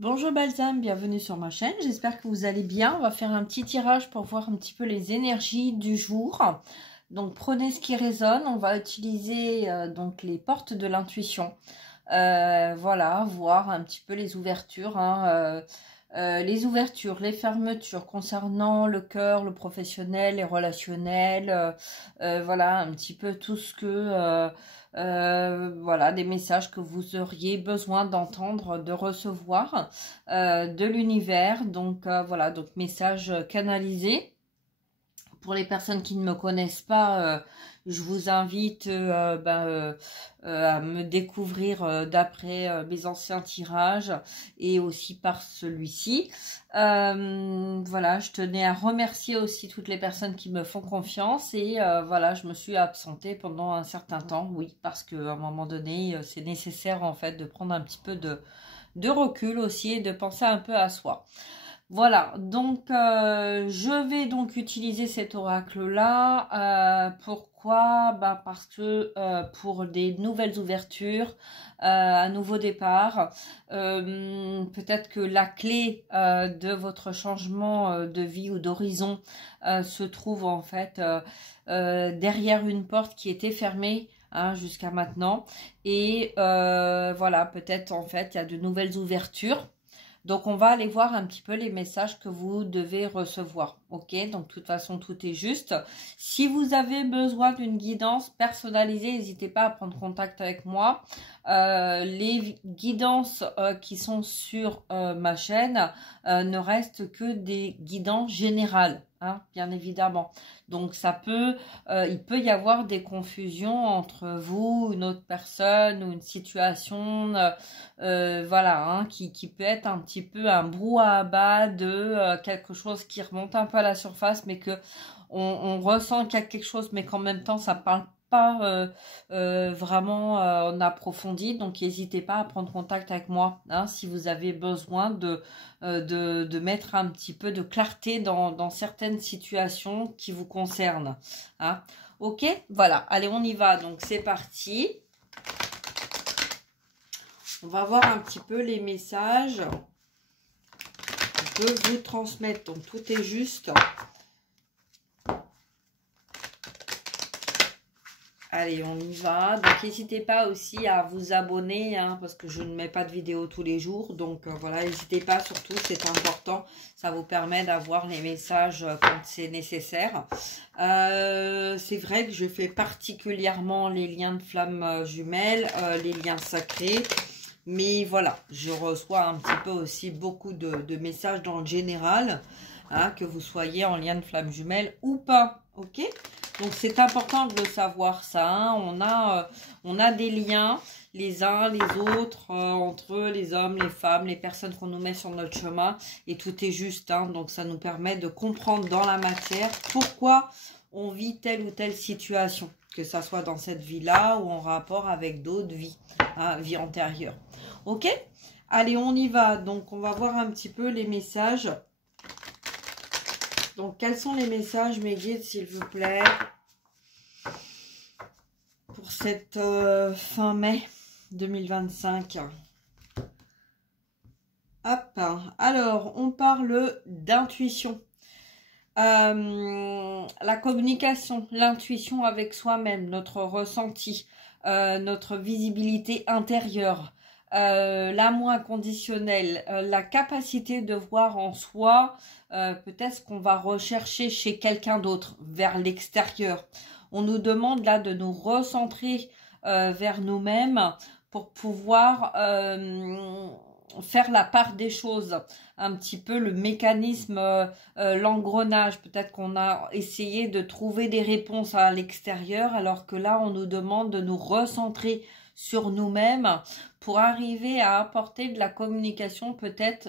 Bonjour Balsam, bienvenue sur ma chaîne, j'espère que vous allez bien. On va faire un petit tirage pour voir un petit peu les énergies du jour. Donc prenez ce qui résonne, on va utiliser donc les portes de l'intuition. Voilà, voir un petit peu les ouvertures, les ouvertures, les fermetures concernant le cœur, le professionnel, les relationnels, voilà un petit peu tout ce que... voilà, des messages que vous auriez besoin d'entendre, de recevoir de l'univers. Donc voilà, donc message canalisé. Pour les personnes qui ne me connaissent pas, je vous invite à me découvrir d'après mes anciens tirages et aussi par celui-ci. Voilà, je tenais à remercier aussi toutes les personnes qui me font confiance et voilà, je me suis absentée pendant un certain temps, oui, parce qu'à un moment donné, c'est nécessaire en fait de prendre un petit peu de recul aussi et de penser un peu à soi. Voilà, donc je vais donc utiliser cet oracle-là. Pourquoi? Parce que pour des nouvelles ouvertures, un nouveau départ, peut-être que la clé de votre changement de vie ou d'horizon se trouve en fait derrière une porte qui était fermée. Jusqu'à maintenant. Et voilà, peut-être en fait il y a de nouvelles ouvertures. Donc, on va aller voir un petit peu les messages que vous devez recevoir. Ok, donc de toute façon, tout est juste. Si vous avez besoin d'une guidance personnalisée, n'hésitez pas à prendre contact avec moi. Les guidances qui sont sur ma chaîne ne restent que des guidances générales, bien évidemment. Donc, il peut y avoir des confusions entre vous, une autre personne ou une situation, voilà, qui peut être un petit peu un brouhaha de quelque chose qui remonte un peu à la surface, mais que on ressent qu'il y a quelque chose, mais qu'en même temps, ça parle pas vraiment en approfondi. Donc, n'hésitez pas à prendre contact avec moi si vous avez besoin de mettre un petit peu de clarté dans certaines situations qui vous concernent. Ok, voilà, allez, on y va. Donc, c'est parti. On va voir un petit peu les messages qu'on peut vous transmettre. Donc, tout est juste. Allez, on y va. Donc, n'hésitez pas aussi à vous abonner, parce que je ne mets pas de vidéo tous les jours. Donc, voilà, n'hésitez pas, surtout, c'est important. Ça vous permet d'avoir les messages quand c'est nécessaire. C'est vrai que je fais particulièrement les liens de flammes jumelles, les liens sacrés. Mais voilà, je reçois un petit peu aussi beaucoup de messages dans le général, que vous soyez en lien de flamme jumelle ou pas, ok? Donc, c'est important de le savoir, ça. On a des liens, les uns, les autres, entre les hommes, les femmes, les personnes qu'on nous met sur notre chemin. Et tout est juste, donc ça nous permet de comprendre dans la matière pourquoi on vit telle ou telle situation. Que ça soit dans cette vie-là ou en rapport avec d'autres vies, vie antérieure. Ok? Allez, on y va. Donc, on va voir un petit peu les messages. Donc, quels sont les messages, mes guides, s'il vous plaît, pour cette fin mai 2025? Hop. Alors, on parle d'intuition. La communication, l'intuition avec soi-même, notre ressenti, notre visibilité intérieure, l'amour inconditionnel, la capacité de voir en soi peut-être ce qu'on va rechercher chez quelqu'un d'autre, vers l'extérieur. On nous demande là de nous recentrer vers nous-mêmes pour pouvoir faire la part des choses, un petit peu le mécanisme, l'engrenage. Peut-être qu'on a essayé de trouver des réponses à l'extérieur, alors que là, on nous demande de nous recentrer sur nous-mêmes pour arriver à apporter de la communication peut-être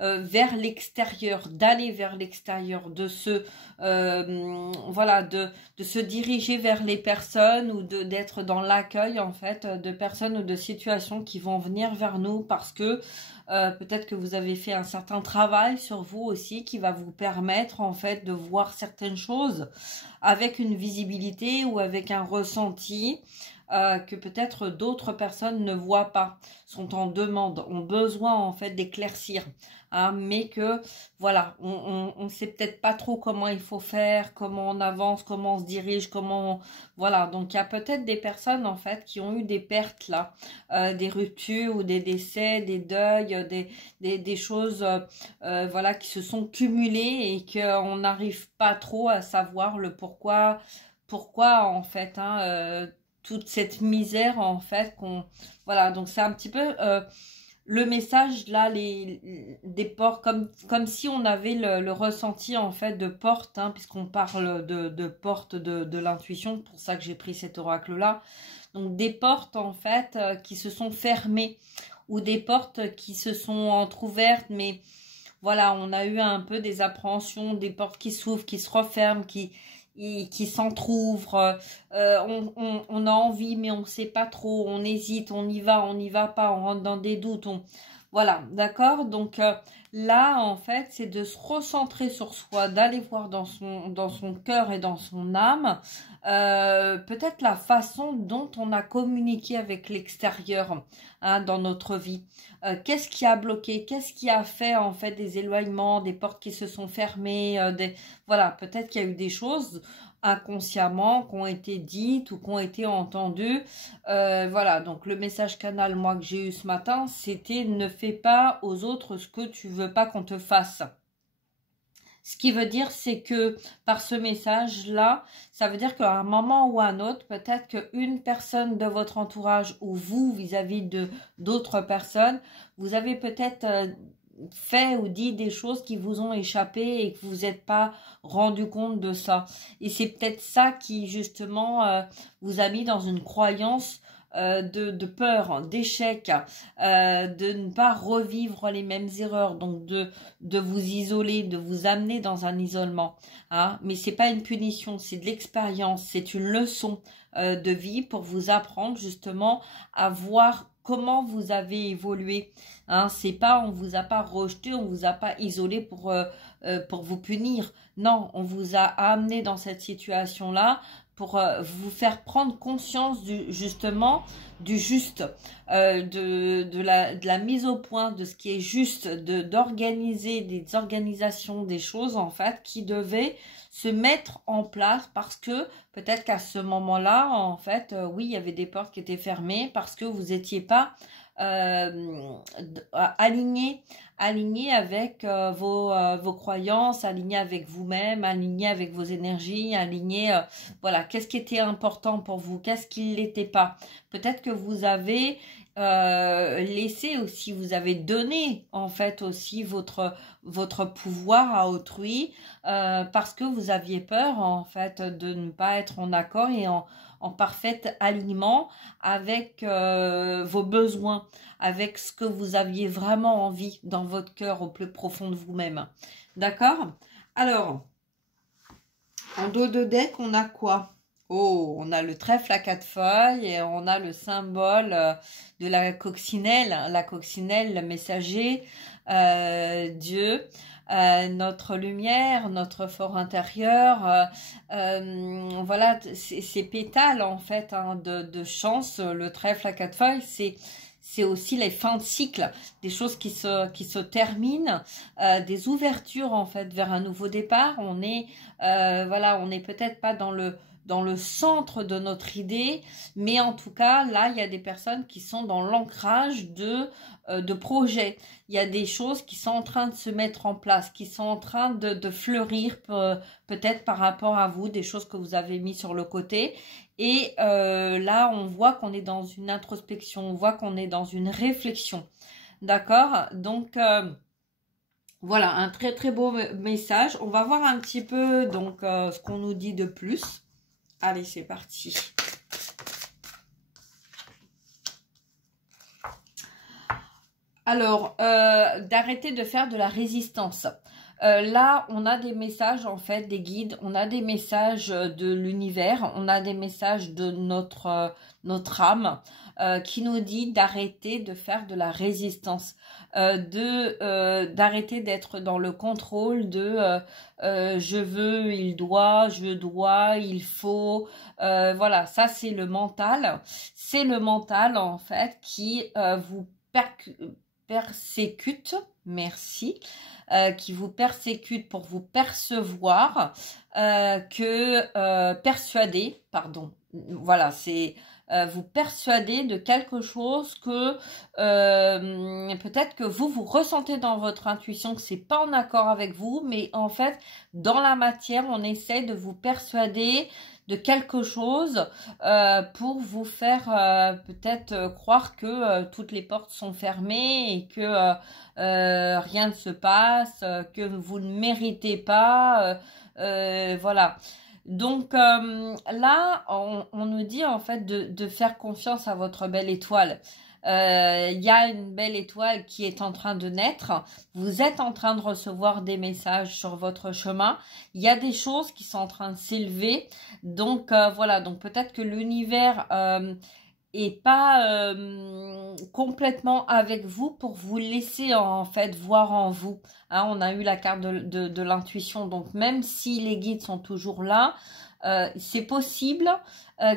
vers l'extérieur, d'aller vers l'extérieur, de se voilà, de se diriger vers les personnes ou d'être dans l'accueil en fait de personnes ou de situations qui vont venir vers nous parce que peut-être que vous avez fait un certain travail sur vous aussi qui va vous permettre en fait de voir certaines choses avec une visibilité ou avec un ressenti que peut-être d'autres personnes ne voient pas, sont en demande, ont besoin en fait d'éclaircir. Hein, mais que voilà, on sait peut-être pas trop comment il faut faire, comment on avance, comment on se dirige, voilà. Donc il y a peut-être des personnes en fait qui ont eu des pertes là, des ruptures ou des décès, des deuils, des choses voilà qui se sont cumulées et qu'on n'arrive pas trop à savoir le pourquoi en fait, hein, toute cette misère en fait qu'on voilà. Donc c'est un petit peu le message là, des portes, comme si on avait le ressenti en fait de porte, hein, puisqu'on parle de porte de l'intuition, c'est pour ça que j'ai pris cet oracle là. Donc des portes en fait qui se sont fermées ou des portes qui se sont entrouvertes, mais voilà, on a eu un peu des appréhensions, des portes qui s'ouvrent, qui se referment, qui s'entrouvre, on a envie mais on ne sait pas trop, on hésite, on y va pas, on rentre dans des doutes, voilà, d'accord. Donc là en fait c'est de se recentrer sur soi, d'aller voir dans son cœur et dans son âme peut-être la façon dont on a communiqué avec l'extérieur, hein, dans notre vie. Qu'est-ce qui a bloqué, qu'est-ce qui a fait en fait des éloignements, des portes qui se sont fermées, voilà, peut-être qu'il y a eu des choses inconsciemment qui ont été dites ou qui ont été entendues. Voilà, donc le message canal moi que j'ai eu ce matin, c'était ne fais pas aux autres ce que tu veux pas qu'on te fasse. Ce qui veut dire, c'est que par ce message-là, ça veut dire qu'à un moment ou à un autre, peut-être qu'une personne de votre entourage ou vous, vis-à-vis de d'autres personnes, vous avez peut-être fait ou dit des choses qui vous ont échappé et que vous n'êtes pas rendu compte de ça. Et c'est peut-être ça qui, justement, vous a mis dans une croyance de peur, d'échec, de ne pas revivre les mêmes erreurs, donc de vous isoler, de vous amener dans un isolement. Hein. Mais c'est pas une punition, c'est de l'expérience, c'est une leçon de vie pour vous apprendre justement à voir comment vous avez évolué. Hein. C'est pas, on vous a pas rejeté, on vous a pas isolé pour vous punir. Non, on vous a amené dans cette situation-là pour vous faire prendre conscience justement du juste, de la mise au point de ce qui est juste, d'organiser des organisations, des choses en fait qui devaient se mettre en place parce que peut-être qu'à ce moment-là, en fait, oui, il y avait des portes qui étaient fermées parce que vous n'étiez pas aligné avec vos croyances, aligné avec vous-même, aligné avec vos énergies, aligné, voilà, qu'est-ce qui était important pour vous, qu'est-ce qui ne l'était pas. Peut-être que vous avez laissé aussi, vous avez donné en fait aussi votre pouvoir à autrui parce que vous aviez peur en fait de ne pas être en accord et en parfait alignement avec vos besoins, avec ce que vous aviez vraiment envie dans votre cœur au plus profond de vous-même. D'accord? Alors, en dos de deck, on a quoi? Oh, on a le trèfle à 4 feuilles et on a le symbole de la coccinelle, le messager, Dieu. Notre lumière, notre fort intérieur, voilà, ces pétales en fait, hein, de chance, le trèfle à 4 feuilles, c'est aussi les fins de cycle, des choses qui se terminent, des ouvertures en fait vers un nouveau départ. On est voilà, on n'est peut-être pas dans le centre de notre idée, mais en tout cas, là, il y a des personnes qui sont dans l'ancrage de projets. Il y a des choses qui sont en train de se mettre en place, qui sont en train de fleurir peut-être par rapport à vous, des choses que vous avez mis sur le côté. Et là, on voit qu'on est dans une introspection, on voit qu'on est dans une réflexion. D'accord? Donc, voilà, un très très beau message. On va voir un petit peu donc ce qu'on nous dit de plus. Allez, c'est parti. Alors, d'arrêter de faire de la résistance. Là, on a des messages, en fait, des guides, on a des messages de l'univers, on a des messages de notre âme qui nous dit d'arrêter de faire de la résistance, d'arrêter d'être dans le contrôle de je veux, il doit, je dois, il faut. Voilà, ça c'est le mental. C'est le mental, en fait, qui vous persécute. Merci. Qui vous persécute pour vous percevoir, persuader, pardon, voilà, c'est vous persuader de quelque chose que peut-être que vous ressentez dans votre intuition que c'est pas en accord avec vous, mais en fait, dans la matière, on essaie de vous persuader de quelque chose pour vous faire peut-être croire que toutes les portes sont fermées et que rien ne se passe, que vous ne méritez pas, voilà. Donc là, on nous dit en fait de faire confiance à votre belle étoile. Il y a une belle étoile qui est en train de naître. Vous êtes en train de recevoir des messages sur votre chemin. Il y a des choses qui sont en train de s'élever. Donc voilà, donc peut-être que l'univers est pas complètement avec vous pour vous laisser en fait voir en vous. Hein, on a eu la carte de l'intuition. Donc même si les guides sont toujours là, c'est possible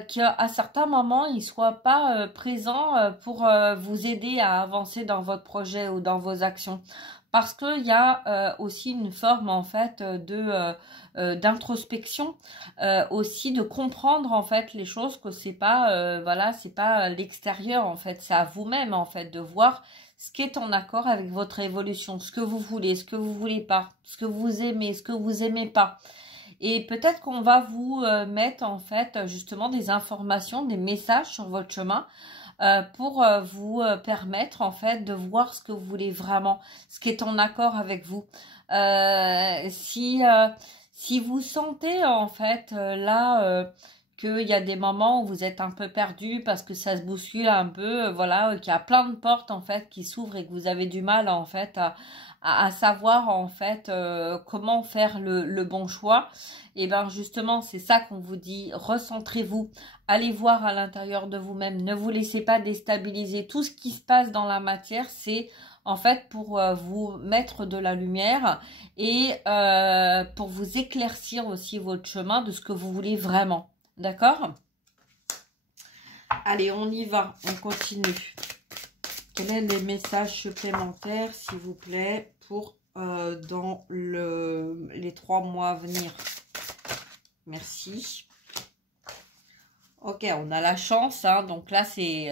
qu'à certains moments, ils ne soient pas présents pour vous aider à avancer dans votre projet ou dans vos actions. Parce qu'il y a aussi une forme en fait d'introspection, aussi de comprendre en fait les choses, que c'est pas voilà, c'est pas l'extérieur en fait, c'est à vous-même en fait de voir ce qui est en accord avec votre évolution, ce que vous voulez, ce que vous voulez pas, ce que vous aimez, ce que vous aimez pas. Et peut-être qu'on va vous mettre en fait justement des informations, des messages sur votre chemin pour vous permettre en fait de voir ce que vous voulez vraiment, ce qui est en accord avec vous. Si vous sentez en fait là qu'il y a des moments où vous êtes un peu perdu parce que ça se bouscule un peu, voilà, qu'il y a plein de portes en fait qui s'ouvrent et que vous avez du mal en fait à savoir en fait comment faire le bon choix, et bien justement c'est ça qu'on vous dit, recentrez-vous, allez voir à l'intérieur de vous-même, ne vous laissez pas déstabiliser. Tout ce qui se passe dans la matière, c'est en fait pour vous mettre de la lumière et pour vous éclaircir aussi votre chemin de ce que vous voulez vraiment. D'accord? Allez, on y va, on continue. Quels sont les messages supplémentaires, s'il vous plaît, pour dans les 3 mois à venir? Merci. Ok, on a la chance, hein, donc là, c'est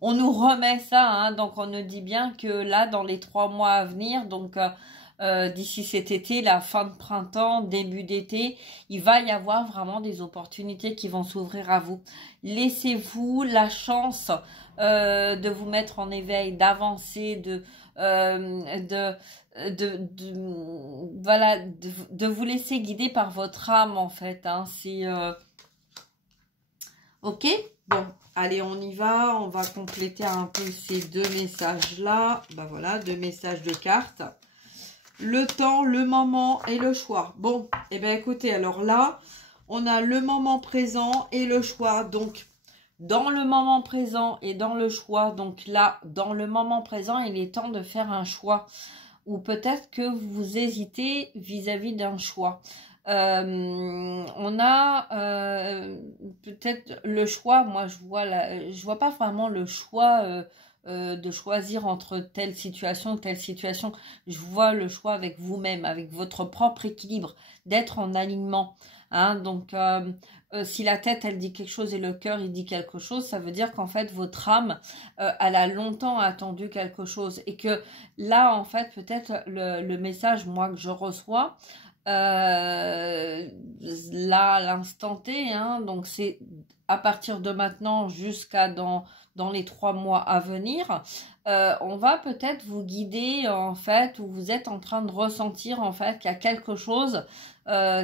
on nous remet ça, hein, donc on nous dit bien que là, dans les 3 mois à venir, donc d'ici cet été, la fin de printemps, début d'été, il va y avoir vraiment des opportunités qui vont s'ouvrir à vous. Laissez-vous la chance de vous mettre en éveil, d'avancer, voilà, de vous laisser guider par votre âme en fait. Hein, c'est ok, bon, allez, on y va. On va compléter un peu ces 2 messages-là. Ben voilà, 2 messages de cartes. Le temps, le moment et le choix. Bon, eh bien écoutez, alors là, on a le moment présent et le choix. Donc, dans le moment présent et dans le choix, donc là, dans le moment présent, il est temps de faire un choix. Ou peut-être que vous hésitez vis-à-vis d'un choix. On a peut-être le choix, moi je vois pas vraiment le choix de choisir entre telle situation ou telle situation. Je vois le choix avec vous-même, avec votre propre équilibre, d'être en alignement. Hein, donc si la tête elle dit quelque chose et le cœur il dit quelque chose, ça veut dire qu'en fait votre âme elle a longtemps attendu quelque chose, et que là en fait peut-être le message moi que je reçois là à l'instant T, hein, donc c'est à partir de maintenant jusqu'à dans dans les 3 mois à venir, on va peut-être vous guider en fait, ou vous êtes en train de ressentir en fait qu'il y a quelque chose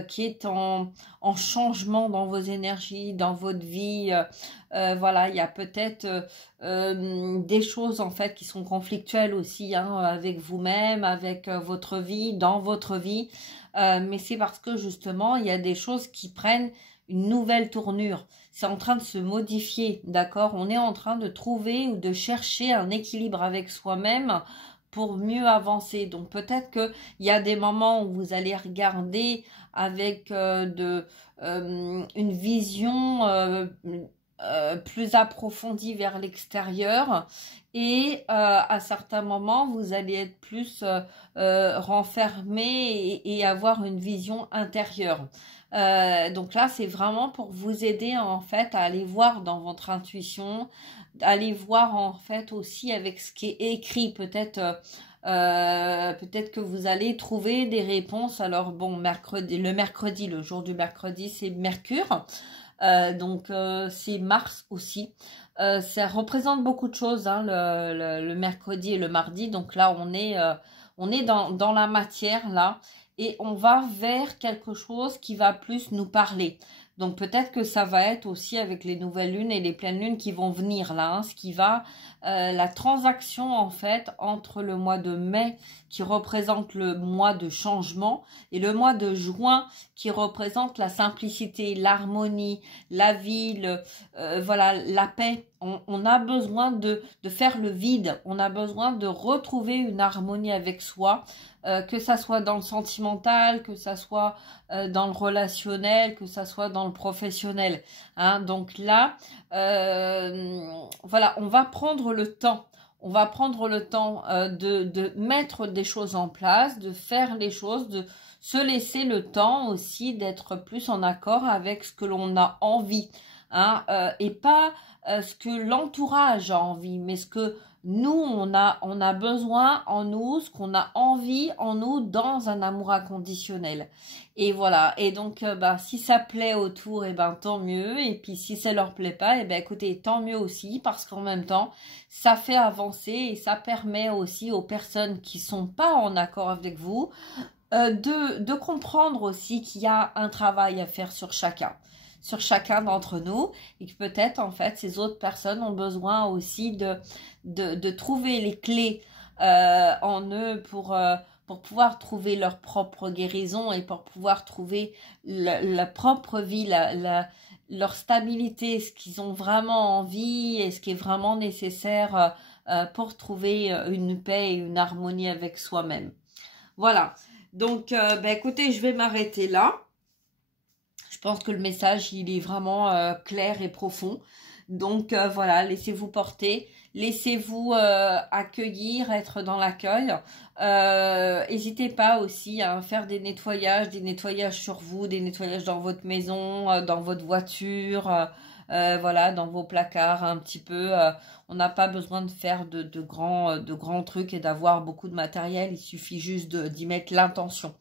qui est en changement dans vos énergies, dans votre vie. Voilà, il y a peut-être des choses en fait qui sont conflictuelles aussi hein, avec vous-même, avec votre vie, dans votre vie. Mais c'est parce que justement, il y a des choses qui prennent une nouvelle tournure. C'est en train de se modifier, d'accord? On est en train de trouver ou de chercher un équilibre avec soi-même pour mieux avancer. Donc peut-être qu'il y a des moments où vous allez regarder avec une vision plus approfondie vers l'extérieur et à certains moments vous allez être plus renfermé et avoir une vision intérieure. Donc là c'est vraiment pour vous aider en fait à aller voir dans votre intuition, aller voir en fait aussi avec ce qui est écrit, peut-être que vous allez trouver des réponses. Alors bon, le jour du mercredi c'est Mercure, donc c'est Mars aussi. Ça représente beaucoup de choses hein, le mercredi et le mardi. Donc là on est dans la matière là, et on va vers quelque chose qui va plus nous parler. Donc peut-être que ça va être aussi avec les nouvelles lunes et les pleines lunes qui vont venir là, hein, ce qui va, la transaction en fait entre le mois de mai qui représente le mois de changement et le mois de juin qui représente la simplicité, l'harmonie, la vie, voilà, la paix. On a besoin de faire le vide, on a besoin de retrouver une harmonie avec soi, que ça soit dans le sentimental, que ça soit dans le relationnel, que ça soit dans le professionnel. Hein. Donc là, voilà, on va prendre le temps. On va prendre le temps de mettre des choses en place, de faire les choses, de se laisser le temps aussi d'être plus en accord avec ce que l'on a envie. Hein, et pas ce que l'entourage a envie, mais ce que nous, on a besoin en nous, ce qu'on a envie en nous dans un amour inconditionnel. Et voilà, et donc si ça plaît autour, et ben tant mieux, et puis si ça leur plaît pas, et ben écoutez, tant mieux aussi, parce qu'en même temps, ça fait avancer et ça permet aussi aux personnes qui sont pas en accord avec vous de comprendre aussi qu'il y a un travail à faire sur chacun d'entre nous, et que peut-être en fait ces autres personnes ont besoin aussi de trouver les clés en eux pour pouvoir trouver leur propre guérison et pour pouvoir trouver la propre vie, leur stabilité, ce qu'ils ont vraiment envie et ce qui est vraiment nécessaire pour trouver une paix et une harmonie avec soi-même. Voilà, donc écoutez, je vais m'arrêter là. Je pense que le message, il est vraiment clair et profond. Donc voilà, laissez-vous porter, laissez-vous accueillir, être dans l'accueil. N'hésitez pas aussi à faire des nettoyages sur vous, des nettoyages dans votre maison, dans votre voiture, voilà, dans vos placards un petit peu. On n'a pas besoin de faire de grands trucs et d'avoir beaucoup de matériel. Il suffit juste d'y mettre l'intention.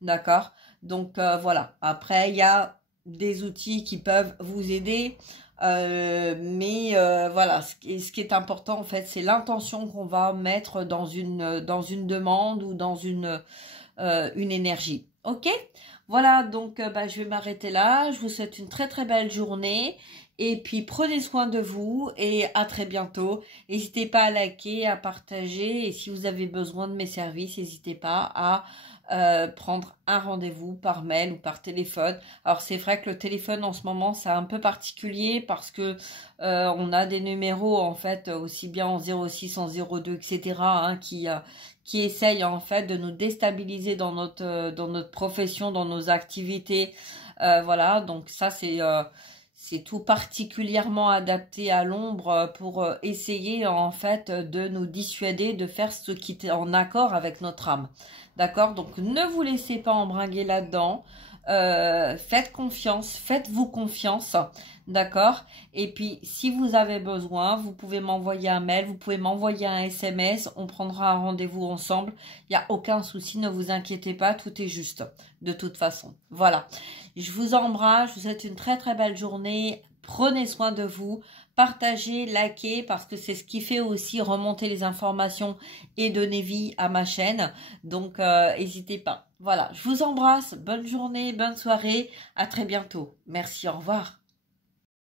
D'accord? Donc voilà, après il y a des outils qui peuvent vous aider, mais voilà, ce qui est important en fait, c'est l'intention qu'on va mettre dans une demande ou dans une énergie. Ok, voilà, donc je vais m'arrêter là. Je vous souhaite une très très belle journée. Et puis prenez soin de vous et à très bientôt. N'hésitez pas à liker, à partager. Et si vous avez besoin de mes services, n'hésitez pas à prendre un rendez-vous par mail ou par téléphone. Alors c'est vrai que le téléphone en ce moment c'est un peu particulier parce que on a des numéros en fait aussi bien en 06, en 02, etc. Hein, qui essayent en fait de nous déstabiliser dans notre profession, dans nos activités. Voilà, donc ça c'est tout particulièrement adapté à l'ombre pour essayer en fait de nous dissuader de faire ce qui est en accord avec notre âme. D'accord? Donc ne vous laissez pas embringuer là-dedans. Faites confiance, faites-vous confiance. D'accord? Et puis si vous avez besoin, vous pouvez m'envoyer un mail, vous pouvez m'envoyer un SMS, on prendra un rendez-vous ensemble. Il n'y a aucun souci, ne vous inquiétez pas, tout est juste de toute façon. Voilà. Je vous embrasse, je vous souhaite une très très belle journée. Prenez soin de vous. partagez, likez, parce que c'est ce qui fait aussi remonter les informations et donner vie à ma chaîne. Donc, n'hésitez pas. Voilà, je vous embrasse. Bonne journée, bonne soirée. À très bientôt. Merci, au revoir.